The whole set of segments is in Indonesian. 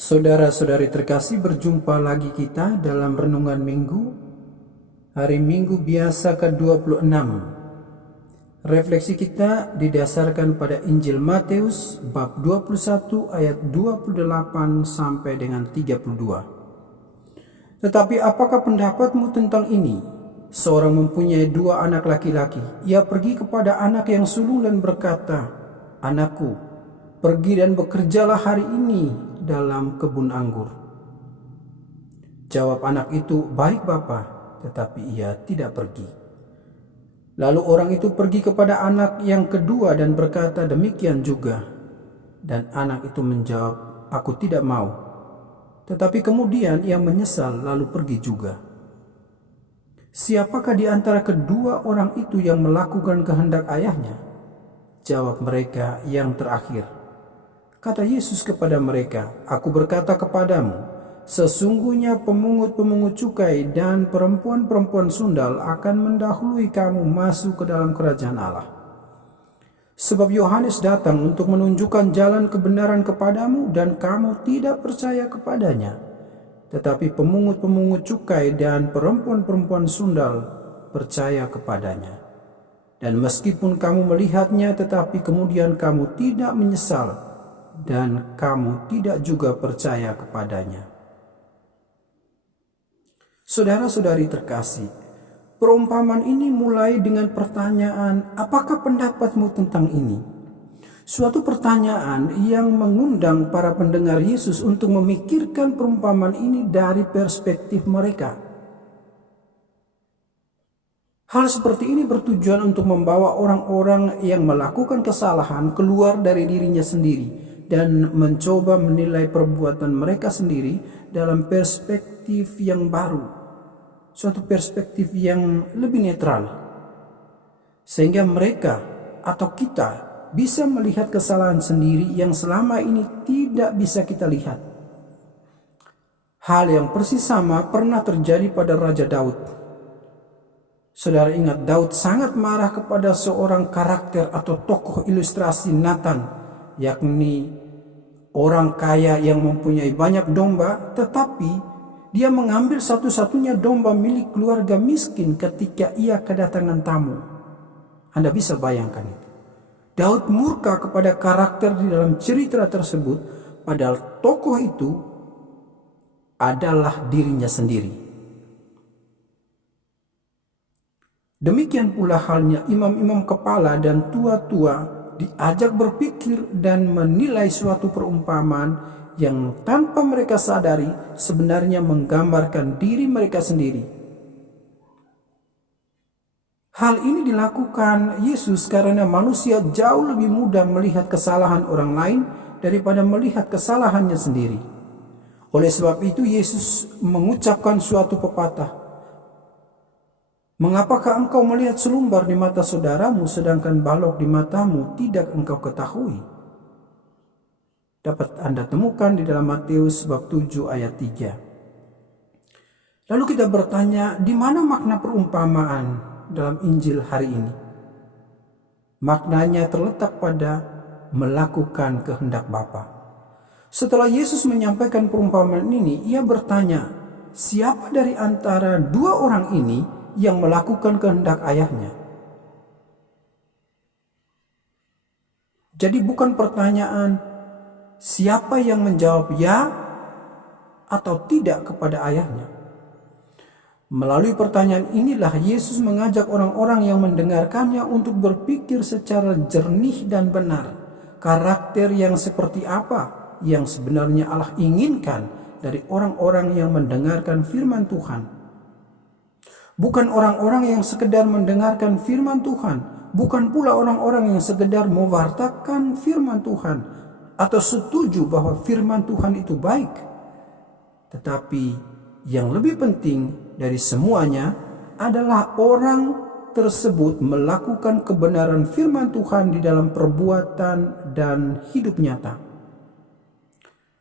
Saudara-saudari terkasih, berjumpa lagi kita dalam Renungan Minggu, hari Minggu biasa ke-26. Refleksi kita didasarkan pada Injil Matius bab 21 ayat 28 sampai dengan 32. Tetapi apakah pendapatmu tentang ini? Seorang mempunyai 2 anak laki-laki. Ia pergi kepada anak yang sulung dan berkata, "Anakku, pergi dan bekerjalah hari ini dalam kebun anggur." Jawab anak itu, "Baik Bapa," tetapi ia tidak pergi. Lalu orang itu pergi kepada anak yang kedua dan berkata demikian juga. Dan anak itu menjawab, "Aku tidak mau." Tetapi kemudian ia menyesal lalu pergi juga. Siapakah di antara kedua orang itu yang melakukan kehendak ayahnya? Jawab mereka, "Yang terakhir." Kata Yesus kepada mereka, "Aku berkata kepadamu, sesungguhnya pemungut-pemungut cukai dan perempuan-perempuan sundal akan mendahului kamu masuk ke dalam kerajaan Allah. Sebab Yohanes datang untuk menunjukkan jalan kebenaran kepadamu dan kamu tidak percaya kepadanya. Tetapi pemungut-pemungut cukai dan perempuan-perempuan sundal percaya kepadanya. Dan meskipun kamu melihatnya, tetapi kemudian kamu tidak menyesal dan kamu tidak juga percaya kepadanya." Saudara-saudari terkasih, perumpamaan ini mulai dengan pertanyaan, "Apakah pendapatmu tentang ini?" Suatu pertanyaan yang mengundang para pendengar Yesus untuk memikirkan perumpamaan ini dari perspektif mereka. Hal seperti ini bertujuan untuk membawa orang-orang yang melakukan kesalahan keluar dari dirinya sendiri dan mencoba menilai perbuatan mereka sendiri dalam perspektif yang baru. Suatu perspektif yang lebih netral. Sehingga mereka atau kita bisa melihat kesalahan sendiri yang selama ini tidak bisa kita lihat. Hal yang persis sama pernah terjadi pada Raja Daud. Saudara ingat, Daud sangat marah kepada seorang karakter atau tokoh ilustrasi Nathan, yakni orang kaya yang mempunyai banyak domba, tetapi dia mengambil satu-satunya domba milik keluarga miskin ketika ia kedatangan tamu. Anda bisa bayangkan itu. Daud murka kepada karakter di dalam cerita tersebut, padahal tokoh itu adalah dirinya sendiri. Demikian pula halnya imam-imam kepala dan tua-tua diajak berpikir dan menilai suatu perumpamaan yang tanpa mereka sadari sebenarnya menggambarkan diri mereka sendiri. Hal ini dilakukan Yesus karena manusia jauh lebih mudah melihat kesalahan orang lain daripada melihat kesalahannya sendiri. Oleh sebab itu Yesus mengucapkan suatu pepatah, "Mengapakah engkau melihat selumbar di mata saudaramu sedangkan balok di matamu tidak engkau ketahui?" Dapat Anda temukan di dalam Matius bab 7 ayat 3. Lalu kita bertanya, di mana makna perumpamaan dalam Injil hari ini? Maknanya terletak pada melakukan kehendak Bapa. Setelah Yesus menyampaikan perumpamaan ini, ia bertanya, siapa dari antara 2 orang ini yang melakukan kehendak ayahnya? Jadi bukan pertanyaan siapa yang menjawab ya atau tidak kepada ayahnya. Melalui pertanyaan inilah Yesus mengajak orang-orang yang mendengarkannya untuk berpikir secara jernih dan benar. Karakter yang seperti apa yang sebenarnya Allah inginkan dari orang-orang yang mendengarkan firman Tuhan. Bukan orang-orang yang sekedar mendengarkan firman Tuhan. Bukan pula orang-orang yang sekedar mewartakan firman Tuhan atau setuju bahwa firman Tuhan itu baik. Tetapi yang lebih penting dari semuanya adalah orang tersebut melakukan kebenaran firman Tuhan di dalam perbuatan dan hidup nyata.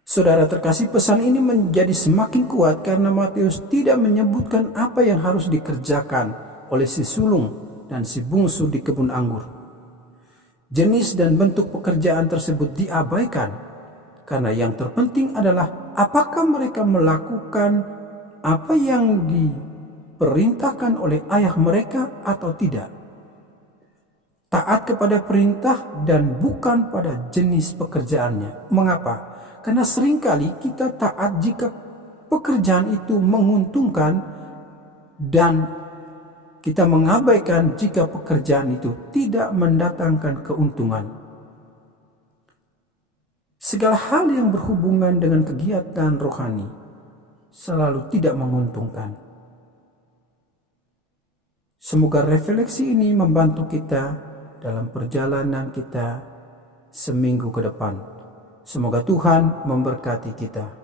Saudara terkasih, pesan ini menjadi semakin kuat karena Matius tidak menyebutkan apa yang harus dikerjakan oleh si sulung dan si bungsu di kebun anggur. Jenis dan bentuk pekerjaan tersebut diabaikan karena yang terpenting adalah apakah mereka melakukan apa yang diperintahkan oleh ayah mereka atau tidak? Taat kepada perintah dan bukan pada jenis pekerjaannya. Mengapa? Karena seringkali kita taat jika pekerjaan itu menguntungkan dan kita mengabaikan jika pekerjaan itu tidak mendatangkan keuntungan. Segala hal yang berhubungan dengan kegiatan rohani selalu tidak menguntungkan. Semoga refleksi ini membantu kita dalam perjalanan kita seminggu ke depan. Semoga Tuhan memberkati kita.